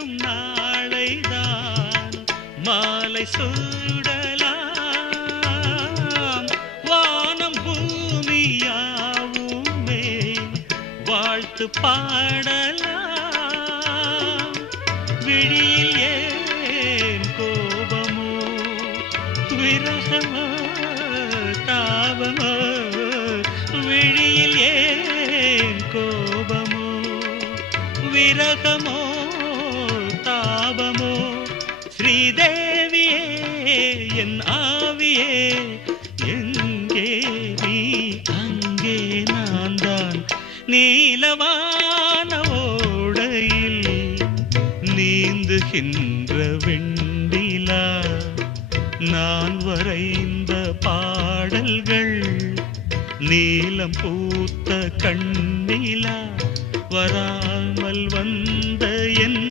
இன்னும் நாளைதான் மாலை சூடலாம் வானம் பூமியாவுமே வாழ்த்து பாடலாம் விழியில் ஏன் கோபமோ விரகமோ தாபமோ விழியில் ஏன் கோபமோ விரகமோ தாபமோ ஸ்ரீதேவியே என் ஆவியே எங்கே நீ அங்கே நான் தான் நீலவான ஓடையில் நீந்துகின்ற வெண்டிலா நான் வரைந்த பாடல்கள் நீலம் பூத்த கண்ணிலா வராமல் வந்த